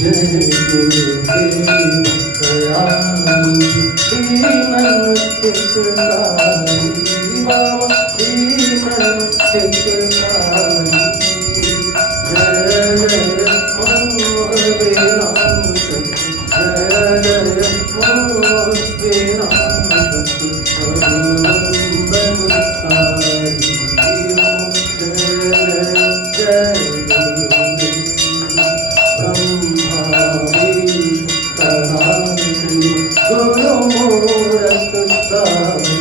जय गुरुदेव दयानी दीनन हितकारी बाबा दीनन हितकारी जय जय मोरे रामचंद्र जय जय मोरे रामचंद्र बंदनकारी जय जय गुरु मूरत सारी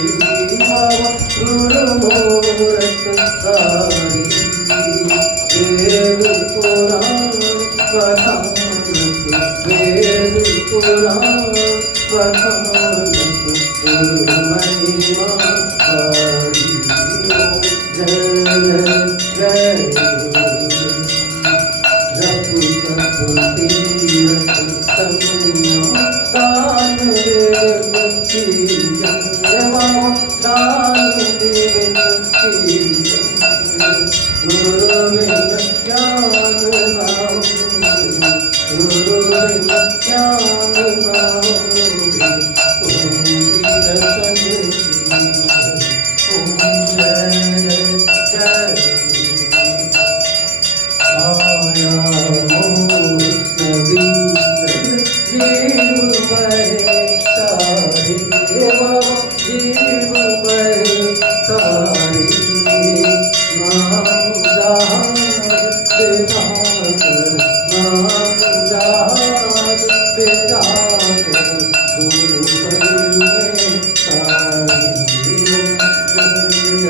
बाबा गुरु मूरत सारी वेद पुराण कथानक वेद पुराण कथानक गुरु महिमा सारी जय जय जपु तपु तीरथ संयम दान देव की जय बाबा दान देव की गुरु बिन ज्ञान नाम गुरु बिन ज्ञान नाम ओम दर्शन ओम जय जय आया मोदी जीव बहे सारी बाबा जीव बहे सारी नाम जहाज बेदाग नाम जहाज बेदाग गुरु बहे सारी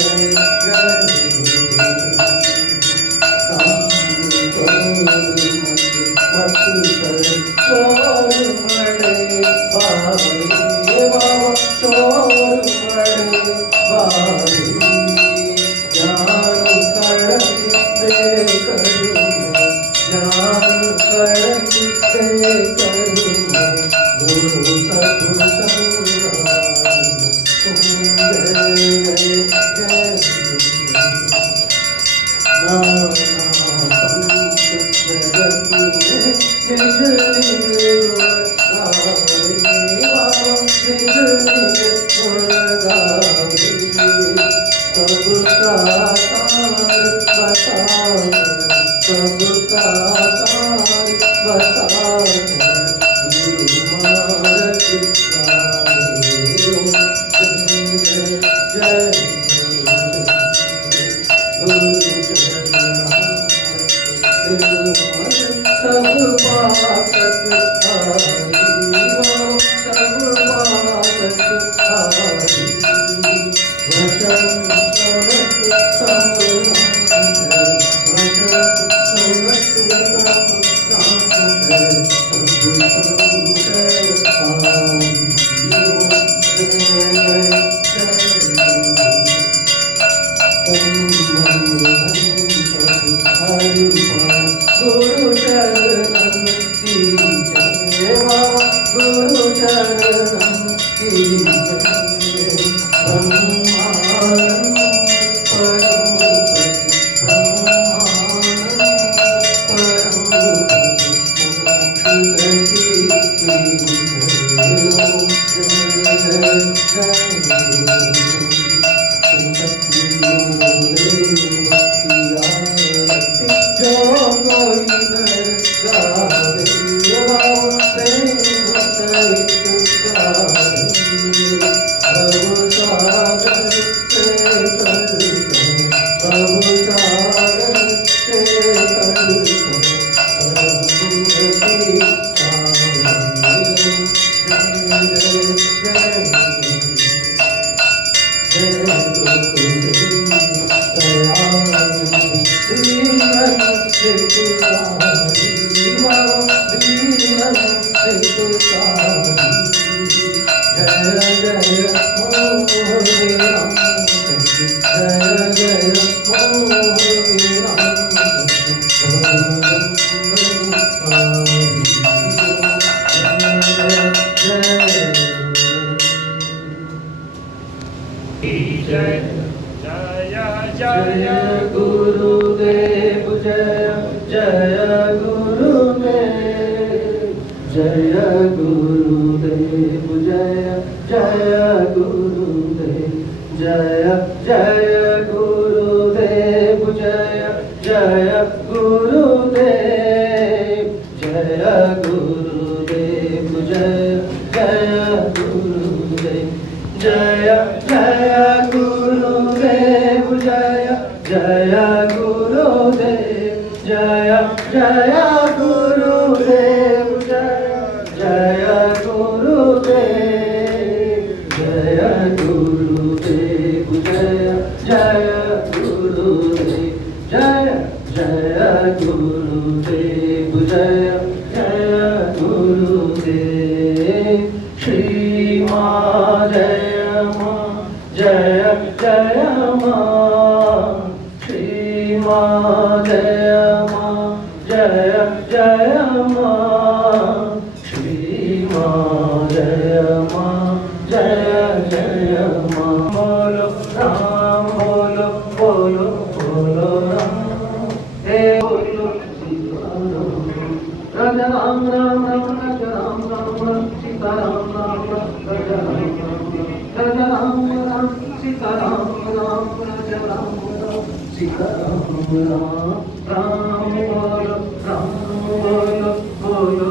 जय चोर मरे भाई बाबा चोर मरे भाई ज्ञान कड़क दे करूँ ज्ञान कड़क दे करूँ गुरु तब संगाई जय जय जगत में सबका तार बता गुरु मारत जय सब बात थारी सब बात थारी वचन सुनत सब वचन सुनत सब जय गुरुदेव जय जय गुरुदेव जय जय गुरुदेव जय जय गुरुदेव जय गुरुदेव जय जय गुरुदेव जय जय गुरुदेव जय जय गुरुदेव जय जय गुरुदेव जय जय गुरुदेव जय गुरुदेव जय जय गुरुदेव जय जय गुरुदेव जय जय गुरुदेव श्री माँ जय माँ जय जय माँ श्री माँ जय माँ जय जय माँ श्री माँ जय माँ जय जय माँ बोलो राम बोलो बोलो बोलो राम हे बोलो राजा राम राम राम राजा राम राम राम सीता राम राम राम राजा राम राम राजा राम राम सीता राम राम राजा राम राम सीता राम राम राम बोलो बोलो बोलो